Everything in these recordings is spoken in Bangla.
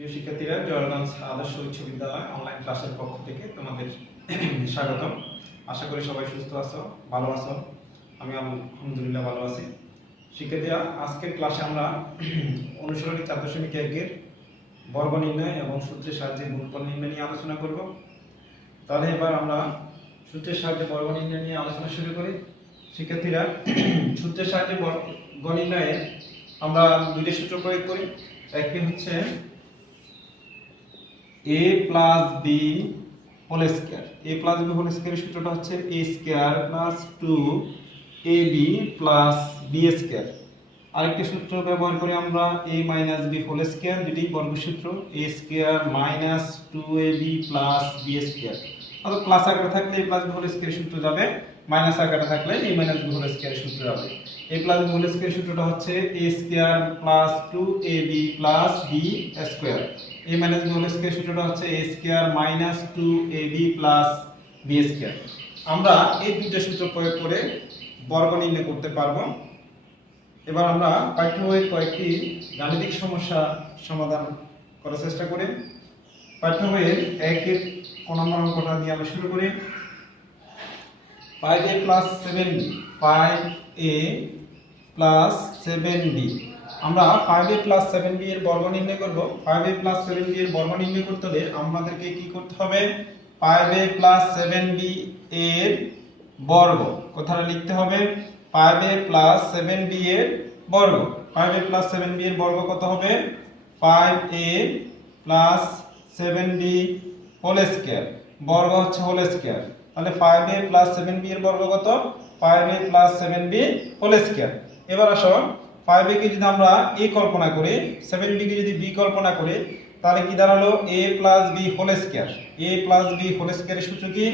প্রিয় শিক্ষার্থীরা, জওহরগঞ্জ আদর্শ উচ্চ বিদ্যালয় অনলাইন ক্লাসের পক্ষ থেকে তোমাদের স্বাগতম। আশা করি সবাই সুস্থ আছো, ভালো আছো। আমি আলহামদুলিল্লাহ ভালো আছি। শিক্ষার্থীরা, আজকের ক্লাসে আমরা অনুশীলনী 4.1-এর বর্গ নির্ণয় এবং সূত্রের সাহায্যে গুণফল নির্ণয় নিয়ে আলোচনা করব। তাহলে এবার আমরা সূত্রের সাহায্যে বর্গ নির্ণয় নিয়ে আলোচনা শুরু করি। শিক্ষার্থীরা, সূত্রের সাহায্যে বর্গ নির্ণয়ে আমরা দুইটি সূত্র প্রয়োগ করি। একটি হচ্ছে a plus b whole square. a plus b whole স্কয়ারের সূত্রটা হচ্ছে a square plus 2ab plus b square. আরেকটি সূত্র ব্যবহার করে আমরা a minus b whole square, যেটি বর্গসূত্র a square minus 2ab plus b square. অর্থাৎ প্লাস আকারে থাকলে a প্লাস b হোল স্কয়ারের সূত্র যাবে, মাইনাস আকারে থাকলে a মাইনাস b হোল স্কয়ারের সূত্র যাবে। a প্লাস b হোল স্কয়ারের সূত্রটা হচ্ছে a square plus 2ab plus b square. a minus b whole স্কয়ারের সূত্রটা হচ্ছে a square minus 2ab plus b square. আমরা এই দুইটা সূত্র প্রয়োগ করে বর্গ নির্ণয় করতে পারবো। এবার আমরা পাঠ্য বইয়ের কয়েকটি গাণিতিক সমস্যা সমাধান করার চেষ্টা করি। পাঠ্য বইয়ের 1-এর ক নম্বর অঙ্কটা দিয়ে আমরা শুরু করি। 5a plus 7b 5a plus 7b। আমরা 5a plus 7b এর বর্গ নির্ণয় করব। 5a plus 7b এর বর্গ নির্ণয় করতে হলে আমাদেরকে কি করতে হবে? 5a plus 7b এর বর্গ কথাটা লিখতে হবে। 5a plus 7b এর বর্গ। 5a plus 7b এর বর্গ কত হবে? 5a plus 7b whole square. বর্গ হচ্ছে হোল স্কয়ার। তাহলে 5a plus 7b এর বর্গ কত? 5a plus 7b whole square. এবার আসো, 5a কে যদি আমরা a কল্পনা করি, 7b কে যদি b কল্পনা করি, তাহলে কি দাঁড়ালো? a plus b whole square. a plus b whole স্কয়ারের সূত্র কি?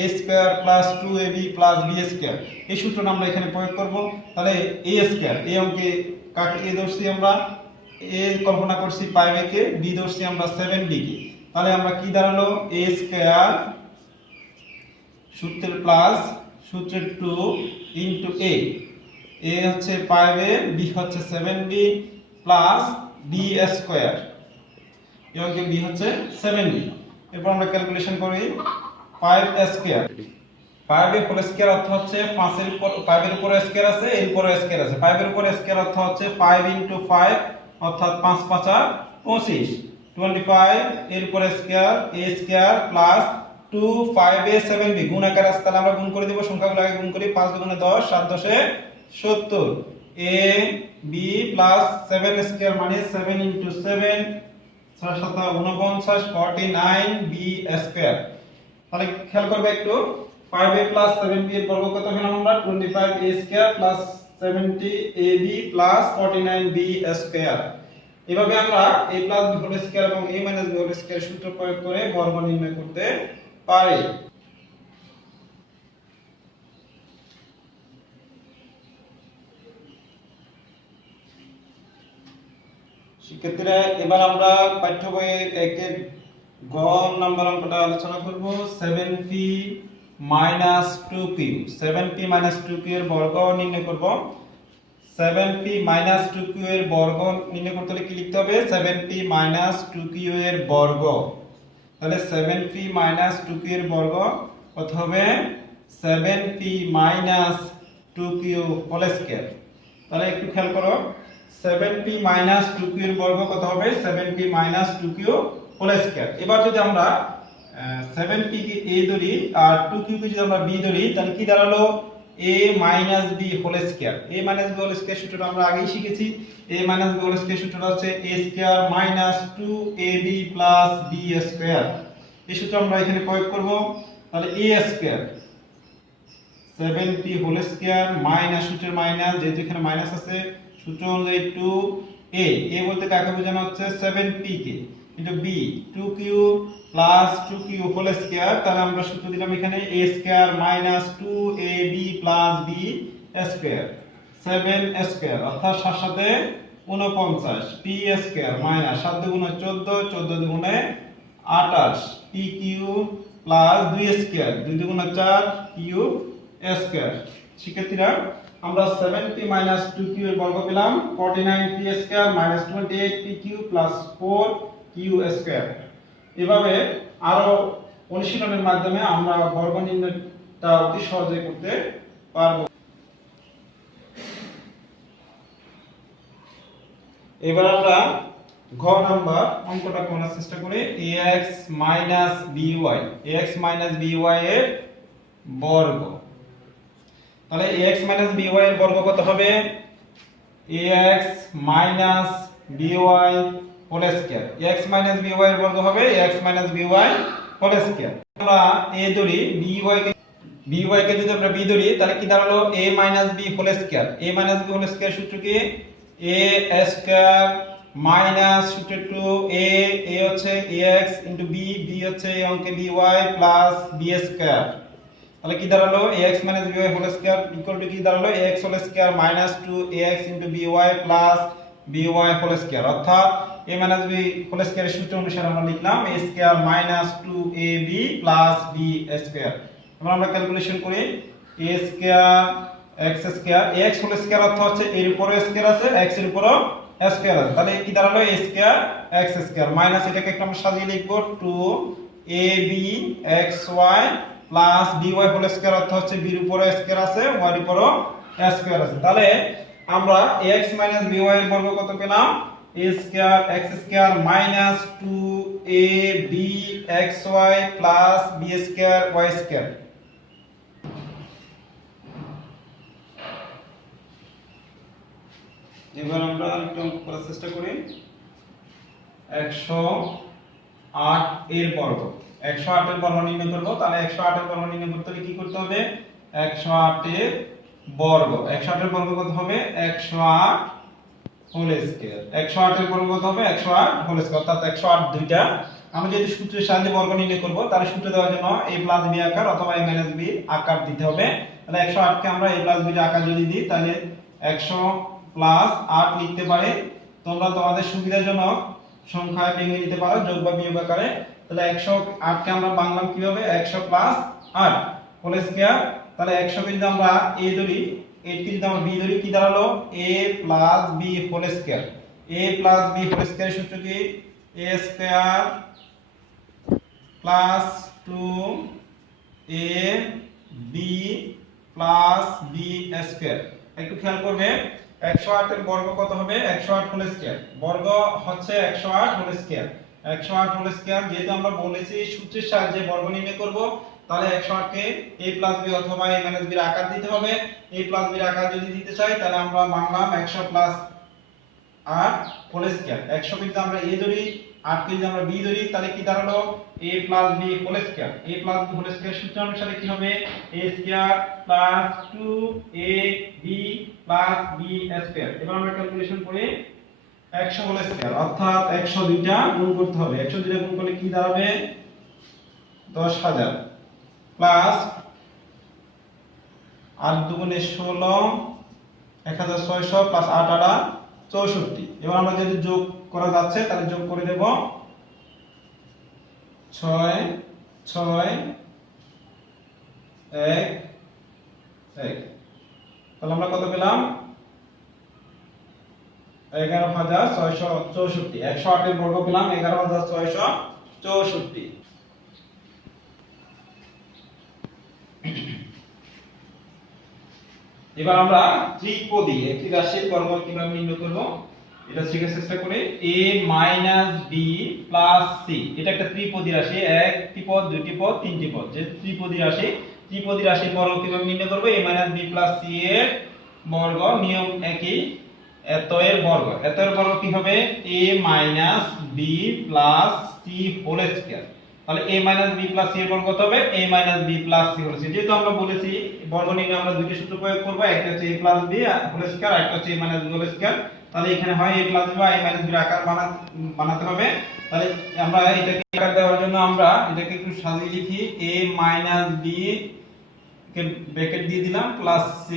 a square plus 2ab plus b square. এই সূত্রটা আমরা এখানে প্রয়োগ করব। তাহলে a স্কয়ার, এই অঙ্কে কাকে a ধরছি আমরা? a কল্পনা করছি 5a কে, b ধরছি আমরা 7b কে। তাহলে আমরা কি দাঁড়ালো? a স্কয়ার সূত্রের প্লাস সূত্রের 2 ইনটু a। a হচ্ছে 5a, b হচ্ছে 7b প্লাস b স্কয়ার। এবং কি b হচ্ছে 7b। এরপর আমরা ক্যালকুলেশন করি 5 স্কয়ার। 5a হোল স্কয়ার অর্থ হচ্ছে 5 এর উপর 5 এর উপর স্কয়ার আছে, এর উপর স্কয়ার আছে। 5 এর উপর স্কয়ার অর্থ হচ্ছে 5 ইনটু 5 অর্থাৎ 5 5 25 25। এর উপর square a square plus 2 5a 7b গুণ আকারে আছে, তাহলে আমরা গুণ করে দেব। সংখ্যাগুলো আগে গুণ করি। 5 গুণে 10, 7 10 70। a b প্লাস 7 স্কয়ার মানে 7 ইনটু 7 6 7 49 49 b স্কয়ার। তাহলে খেয়াল করবে একটু, 5a plus 7b এর বর্গ কত পেলাম আমরা? 25a square plus 70ab plus 49b square. এভাবে আমরা a plus b whole square এবং a minus b whole square সূত্র প্রয়োগ করে বর্গ নির্ণয় করতে পারি। শিক্ষার্থীরা, এবার আমরা পাঠ্য বইয়ের 1-এর গ নাম্বার অঙ্কটা আলোচনা করব। 7p minus 2q। 7p minus 2q এর বর্গ নির্ণয় করব। 7p minus 2q এর বর্গ নির্ণয় করতে হলে কি লিখতে হবে? 7p minus 2q এর বর্গ। তাহলে 7p minus 2q এর বর্গ কত হবে? 7p minus 2q whole square. তাহলে একটু খেয়াল করো, 7p minus 2q এর বর্গ কত হবে? 7p minus 2q whole square. এবার যদি আমরা 7p কে a ধরি আর 2q কে যদি আমরা b ধরি, তাহলে কি দাঁড়ালো? a minus b whole square. a minus b whole square সূত্রটা আমরা আগেই শিখেছি। a minus b whole square সূত্রটা হচ্ছে a square minus 2ab plus b square. এই সূত্র আমরা এখানে প্রয়োগ করব। তাহলে a square 7p whole square minus সূত্রের মাইনাস, যেহেতু এখানে মাইনাস আছে, সূত্র অনুযায়ী 2a। a বলতে কাকে বোঝানো হচ্ছে? 7p কে। Into b 2q plus 2q whole square. তাহলে আমরা সূত্র দিলাম এখানে a square minus 2ab plus b square. 7 square অর্থাৎ 7 সাথে 49 p স্কয়ার মাইনাস 7 দুগুণে 14 14 দুগুণে 28 pq প্লাস 2 স্কয়ার 2 দুগুণে 4 q স্কয়ার। শিক্ষার্থীরা, আমরা 7p minus 2q এর বর্গ পেলাম 49p square minus 28pq plus 4 q square. এভাবে আরো অনুশীলনের মাধ্যমে আমরা বর্গ নির্ণয়টা অতি সহজে করতে পারবো। এবার আমরা ঘ নাম্বার অঙ্কটা করার চেষ্টা করি। ax by এর বর্গ। তাহলে ax by এর বর্গ কত হবে? ax by whole square. ax by এর বর্গ হবে ax by হোল স্কয়ার। আমরা a ধরি, by কে যদি আমরা b ধরি তাহলে কি দাঁড়ালো? a b whole square. a b whole square সূত্র কি? a স্কয়ার মাইনাস সূত্র টু a হচ্ছে ax ইনটু b, b হচ্ছে এই অঙ্কে by প্লাস b স্কয়ার। তাহলে কি দাঁড়ালো? ax by whole square equal to কি দাঁড়ালো? ax whole square minus 2ax into by plus by whole square. অর্থাৎ a b হোল স্কয়ারের সূত্র অনুসারে আমরা লিখলাম a square minus 2ab plus b square. এবার আমরা ক্যালকুলেশন করি a square x square, ax whole square অর্থ হচ্ছে এর উপরে স্কয়ার আছে, x এর উপরও স্কয়ার আছে। তাহলে কি দাঁড়ালো? a square x square minus এটাকে একটু আমরা সাজিয়ে লিখব 2ab xy plus by whole square অর্থ হচ্ছে b এর উপরে স্কয়ার আছে, y এর উপরও স্কয়ার আছে। তাহলে আমরা ax by এর বর্গ কত পেলাম? a square x square minus 2ab xy plus b square y square. এবার আমরা একটু অঙ্ক করার চেষ্টা করি। 108 এর বর্গ। 108 এর বর্গ নির্ণয় করব। তাহলে 108 এর বর্গ নির্ণয় করতে হলে কি করতে হবে? 108 এর বর্গ। 108 এর বর্গ কত হবে? 108 হোল স্কয়ার। 108 এর বর্গ কত হবে? 108 হোল স্কয়ার। অর্থাৎ 108 দুইটা। আমরা যদি সূত্রের সাহায্যে বর্গ নির্ণয় করব তাহলে সূত্র দেওয়ার জন্য a প্লাস b আকার অথবা a মাইনাস b আকার দিতে হবে। তাহলে 108 কে আমরা a প্লাস b আকার যদি দিই তাহলে 100 প্লাস 8 লিখতে পারে। তোমরা তোমাদের সুবিধার জন্য সংখ্যায় ভেঙে নিতে পারো যোগ বা বিয়োগ আকারে। তাহলে 108 কে আমরা বাংলাম কিভাবে? 100 প্লাস 8 হোল স্কয়ার। তাহলে 100 কে যদি আমরা a ধরি, 8 কে যদি আমরা b ধরি কি দাঁড়ালো? a plus b whole square. a plus b whole স্কয়ারের সূত্র কি? a square plus 2ab plus b square. একটু খেয়াল করবে 108 এর বর্গ কত হবে? 108 হোল স্কয়ার। বর্গ হচ্ছে 108 হোল স্কয়ার। 108 হোল স্কয়ার যেহেতু আমরা বলেছি সূত্রের সাহায্যে বর্গ নির্ণয় করব, তাহলে 108 কে a প্লাস b অথবা a মাইনাস b এর আকার দিতে হবে। a প্লাস b এর আকার যদি দিতে চাই তাহলে আমরা বাংলাম 100 প্লাস 8 হোল স্কয়ার। 100 কে যদি আমরা a ধরি, 8 কে যদি আমরা b ধরি তাহলে কি দাঁড়ালো? a plus b whole square. a plus b whole square সূত্র অনুসারে কি হবে? a square plus 2ab plus b square. এবার আমরা ক্যালকুলেশন করি 100 হোল স্কয়ার অর্থাৎ 100 দুইটা গুণ করতে হবে। 100 দুইটা গুণ করলে কি দাঁড়াবে? 10000 প্লাস 8 দুগুণে 16 1600 প্লাস 8 8 64। এবার আমরা যদি যোগ করা যাচ্ছে তাহলে যোগ করে দেব 6 6 1 1। তাহলে আমরা কত পেলাম? 11664। 108 এর বর্গ পেলাম 11664। এবার আমরা ত্রিপদী একটি রাশির বর্গ কিভাবে নির্ণয় করব এটা শেখার চেষ্টা করি। a b c এটা একটা ত্রিপদী রাশি, একটি পদ, দুইটি পদ, তিনটি পদ। যে ত্রিপদী রাশি, ত্রিপদী রাশির বর্গ কিভাবে নির্ণয় করব? a b c এর বর্গ নিয়ম একই। এত এর বর্গ, এত এর বর্গ কি হবে? a b c whole square. তাহলে a b c এর বর্গ কত হবে? a b c whole square. যেহেতু আমরা বলেছি বর্গ নির্ণয় আমরা দুইটি সূত্র প্রয়োগ করব, একটা হচ্ছে a b হোল স্কয়ার, একটা হচ্ছে a b হোল স্কয়ার। তাহলে এখানে হয় a b বা a b এর আকার বানাতে হবে। তাহলে আমরা এটাকে আকার দেওয়ার জন্য আমরা এটাকে একটু সাজিয়ে লিখি। a b কে ব্র্যাকেট দিয়ে দিলাম প্লাস c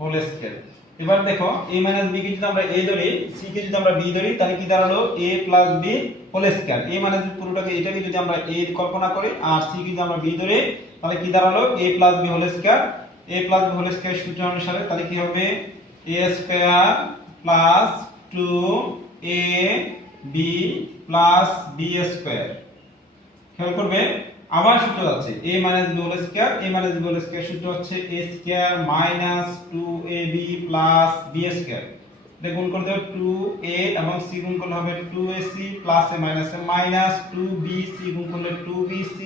হোল স্কয়ার। এবার দেখো a b কে যদি আমরা a ধরি, c কে যদি আমরা b ধরি তাহলে কি দাঁড়ালো? a b whole square. a b পুরোটাকে এটাকে যদি আমরা a কল্পনা করি আর c কে যদি আমরা b ধরি তাহলে কি দাঁড়ালো? a b whole square. a b whole square সূত্র অনুসারে তাহলে কি হবে? a square plus 2ab b plus b square. খেয়াল করবে আবার সূত্র আছে a minus b whole square. a minus b whole square সূত্র হচ্ছে a square minus 2ab plus b square. এটা গুণ করে দাও 2a এবং c গুণ করলে হবে 2ac plus a minus a minus 2bc গুণ করলে 2bc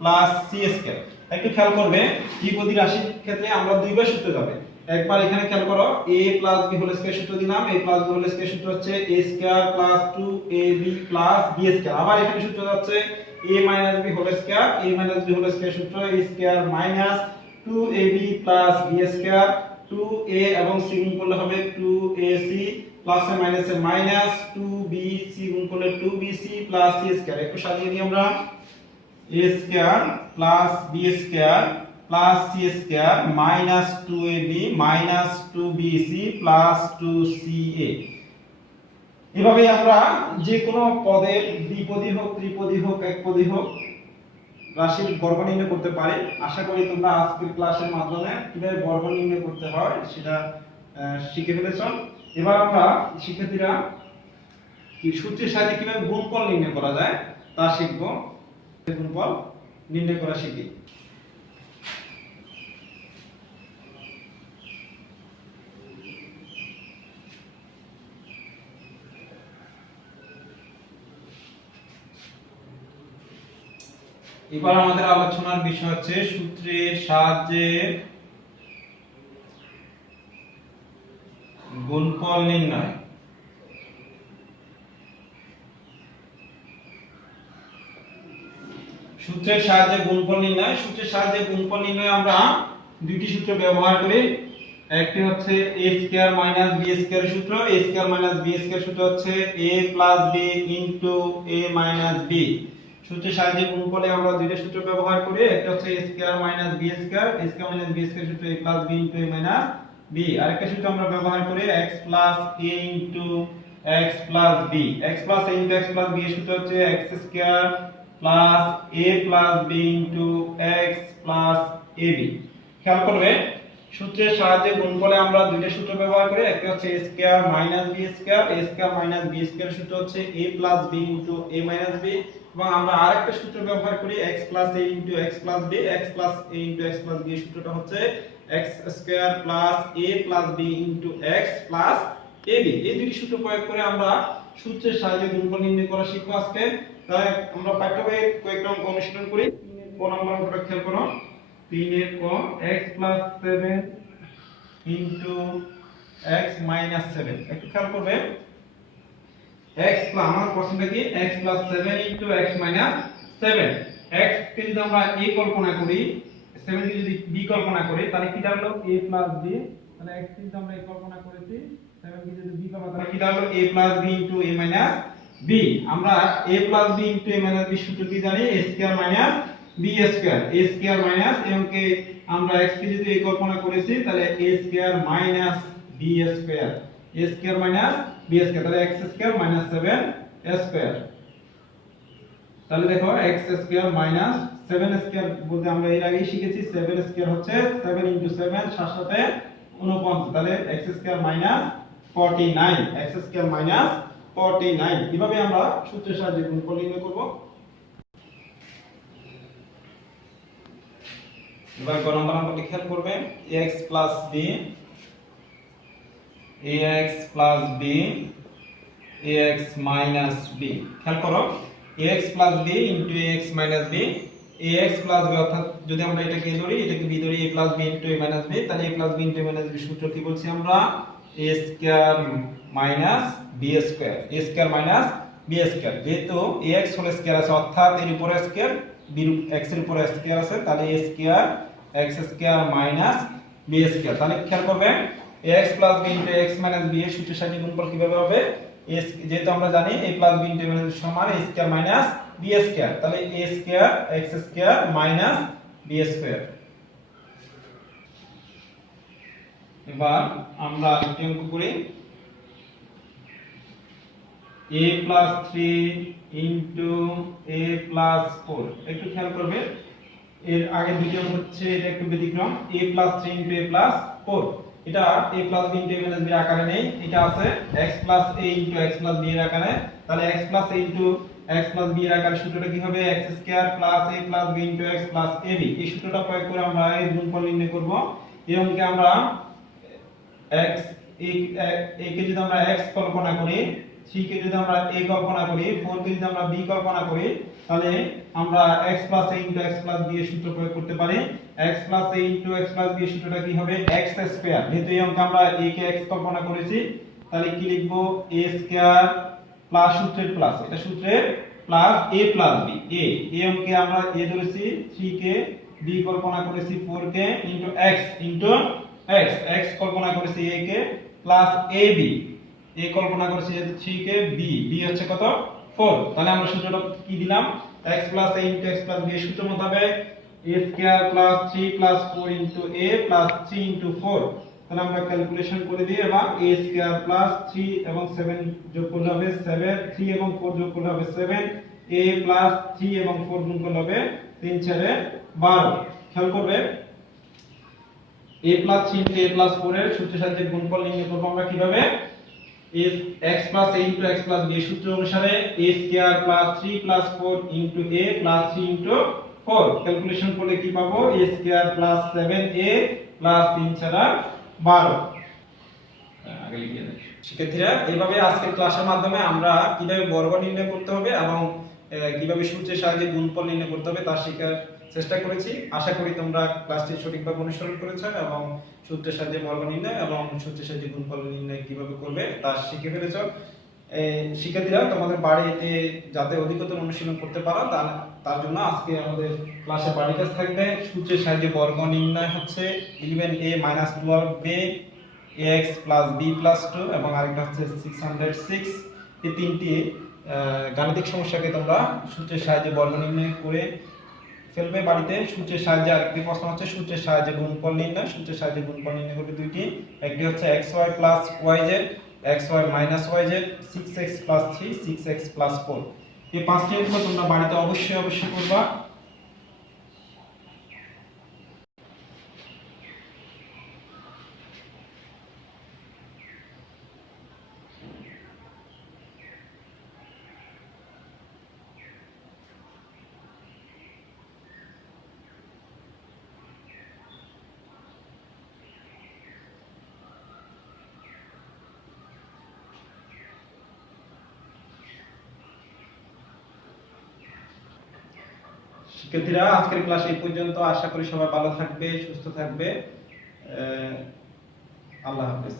প্লাস c স্কয়ার। একটু খেয়াল করবে দ্বিপদী রাশির ক্ষেত্রে আমরা দুইবার সূত্র যাবে। একবার এখানে খেয়াল করো a plus b whole square সূত্র দিলাম। a plus b whole square সূত্র হচ্ছে a square plus 2ab plus b square. আবার এখানে সূত্র যাচ্ছে a minus b whole square. a minus b whole square সূত্র a square minus 2ab plus b square. 2a এবং c গুণ করলে হবে 2ac plus a minus a minus 2bc গুণ করলে 2bc প্লাস c স্কয়ার। একটু সাজিয়ে দিই আমরা a square plus b square plus c square minus 2ab minus 2bc plus 2ca। এভাবে আমরা যে কোনো পদের দ্বিপদী হোক ত্রিপদী হোক একপদী হোক রাশির বর্গ নির্ণয় করতে পারি। আশা করি তোমরা আজকের ক্লাসের মাধ্যমে কিভাবে বর্গ নির্ণয় করতে হয় সেটা শিখে ফেলেছো। এবার আমরা শিক্ষার্থীরা কি সূত্রের সাহায্যে কিভাবে গুণফল নির্ণয় করা যায় তা শিখব। গুণফল নির্ণয় করা শিখি। এবার আমাদের আলোচনার বিষয় হচ্ছে সূত্রের সাহায্যে গুণফল নির্ণয়। সূত্রের সাহায্যে গুণফল নির্ণয়। সূত্রের সাহায্যে গুণফল নির্ণয় আমরা দুইটি সূত্র ব্যবহার করি। একটি হচ্ছে a square minus b square সূত্র। a square minus b square সূত্র হচ্ছে a plus b into a minus b। সূত্রের সাহায্যে গুণফলে আমরা দুইটা সূত্র ব্যবহার করি। একটা হচ্ছে a square minus b square. a square minus b square সূত্র a plus b into a minus b। আরেকটা সূত্র আমরা ব্যবহার করি x plus a into x plus b। x plus a into x plus b এর সূত্র হচ্ছে x square plus a plus b into x plus ab। খেয়াল করবে সূত্রের সাহায্যে গুণফলে আমরা দুইটা সূত্র ব্যবহার করি। একটা হচ্ছে a square minus b square. a square minus b square সূত্র হচ্ছে a plus b into a minus b। এবং আমরা আরেকটা সূত্র ব্যবহার করি x plus a into x plus b। x plus a into x plus b সূত্রটা হচ্ছে x square plus a plus b into x plus ab। এই দুটি সূত্র প্রয়োগ করে আমরা সূত্রের সাহায্যে গুণফল নির্ণয় করা শিখব আজকে। তাই আমরা পাঠ্য বইয়ের কয়েকটা অঙ্ক অনুশীলন করি। 3 এর ক নম্বর অঙ্কটা খেয়াল করো। 3 এর ক x plus 7 into x minus 7। একটু খেয়াল করবে x প্লাস আমার প্রশ্নটা কি x plus 7 into x minus 7। x কে যদি আমরা a কল্পনা করি, 7 কে যদি b কল্পনা করি তাহলে কি দাঁড়ালো a প্লাস b। তাহলে x কে যদি আমরা a কল্পনা করেছি, 7 কে যদি b কল্পনা তাহলে কি দাঁড়ালো a plus b into a minus b। আমরা a plus b into a minus b সূত্র কি জানি a square minus b square. a square minus এবং কে আমরা x কে যদি a কল্পনা করেছি তাহলে a square minus b square. a square minus b square তাহলে x স্কয়ার মাইনাস 7 স্কয়ার। তাহলে দেখো x স্কয়ার মাইনাস 7 স্কয়ার বলতে আমরা এর আগেই শিখেছি 7 স্কয়ার হচ্ছে 7 ইনটু 7 সাথে 49। তাহলে x square minus 49। x square minus 49। কিভাবে আমরা সূত্রের সাহায্যে গুণফল নির্ণয় করব। এবার গ নম্বর অঙ্কটি খেয়াল করবে ax plus b ax plus b ax minus b। খেয়াল করো ax plus b into ax minus b। ax plus b অর্থাৎ যদি আমরা এটাকে ধরি এটাকে b ধরি a plus b into a minus b। তাহলে a plus b into a minus b সূত্র কি বলছি আমরা a square minus b square. a square minus b square. যেহেতু ax হোল স্কয়ার আছে অর্থাৎ এর উপরে স্কয়ার b x এর উপরে স্কয়ার আছে তাহলে a square x square minus b square. তাহলে খেয়াল করবে ax plus b into x minus b এর সূত্রের সাহায্যে গুণফল কিভাবে হবে। যেহেতু আমরা জানি a plus b into a minus b সমান a square minus b square. তাহলে a square x square minus b square. এবার আমরা একটি অঙ্ক করি a plus 3 into a plus 4। একটু খেয়াল করবে এর আগে দুটো হচ্ছে এটা একটু ব্যতিক্রম a plus 3 into a plus 4। এটা a plus b into a minus b এর আকারে নেই, এটা আছে x plus a into x plus b এর আকারে। তাহলে x plus a into x plus b এর আকারে সূত্রটা কি হবে? x square plus a plus b into x plus ab। এই সূত্রটা প্রয়োগ করে আমরা এর গুণফল নির্ণয় করব। এই অঙ্কে আমরা x a কে যদি আমরা x কল্পনা করি, 3 কে যদি আমরা a কল্পনা করি, 4 কে যদি আমরা b কল্পনা করি, তাহলে আমরা x plus a into x plus b এর সূত্র প্রয়োগ করতে পারি। x plus a into x plus b এর সূত্রটা কি হবে? x square. যেহেতু এই অঙ্কে আমরা a কে x কল্পনা করেছি, তাহলে কি লিখব? a স্কয়ার প্লাস সূত্রের প্লাস, এটা সূত্রের প্লাস a প্লাস b। এই অঙ্কে আমরা a ধরেছি, 3 কে b কল্পনা করেছি, 4 কে ইনটু x ইনটু x কল্পনা করেছি a k plus ab, a কল্পনা করেছি 3 কে b হচ্ছে কত? 4। তাহলে আমরা সূত্রটা কি দিলাম? x plus a into x plus b এর সূত্র মোতাবেক a square plus 3 plus 4 into a plus 3 into 4। তাহলে আমরা ক্যালকুলেশন করে দিই, এবং a স্কয়ার প্লাস 3 এবং 7 যোগ করলে হবে 7, 3 এবং 4 যোগ করলে হবে 7, a প্লাস 3 এবং 4 গুণ করলে হবে 3 4 12। খেয়াল করবে a plus 3 into a plus 4 এর সূত্রের সাহায্যে গুণফল নির্ণয় করব আমরা কিভাবে? x plus a into x plus b এর সূত্র অনুসারে a square plus 3 plus 4 into a plus 3 into 4। Calculation করলে কি পাবো? a square plus 7a plus 3 4 12। আগে লিখে দেই। শিক্ষার্থীরা, এইভাবে আজকের ক্লাসের মাধ্যমে আমরা কিভাবে বর্গ নির্ণয় করতে হবে এবং কিভাবে সূত্রের সাহায্যে গুণফল নির্ণয় করতে হবে তা শেখার চেষ্টা করেছি। আশা করি তোমরা ক্লাসটি সঠিকভাবে অনুসরণ করেছো এবং সূত্রের সাহায্যে বর্গ নির্ণয় এবং সূত্রের সাহায্যে গুণফল নির্ণয় কিভাবে করবে তা শিখে ফেলেছো। শিক্ষার্থীরা, তোমাদের বাড়িতে যাতে অধিকতর অনুশীলন করতে পারো তার জন্য আজকে আমাদের ক্লাসে বাড়ি কাজ থাকবে। সূত্রের সাহায্যে বর্গ নির্ণয় হচ্ছে 11a 12b ax b 2 এবং আরেকটা হচ্ছে 606। এই তিনটি গাণিতিক সমস্যাকে তোমরা সূত্রের সাহায্যে বর্গ নির্ণয় করে ফেলবে বাড়িতে। সূত্রের সাহায্যে আরেকটি প্রশ্ন হচ্ছে সূত্রের সাহায্যে গুণফল নির্ণয়। সূত্রের সাহায্যে গুণফল নির্ণয় করবে দুইটি, একটি হচ্ছে xy plus yz, xy minus yz, 6x plus 3, 6x plus 4। এই পাঁচটি অঙ্ক তোমরা বাড়িতে অবশ্যই করবা। শিক্ষার্থীরা, আজকের ক্লাস এই পর্যন্ত। আশা করি সবাই ভালো থাকবে, সুস্থ থাকবে। আল্লাহ হাফেজ।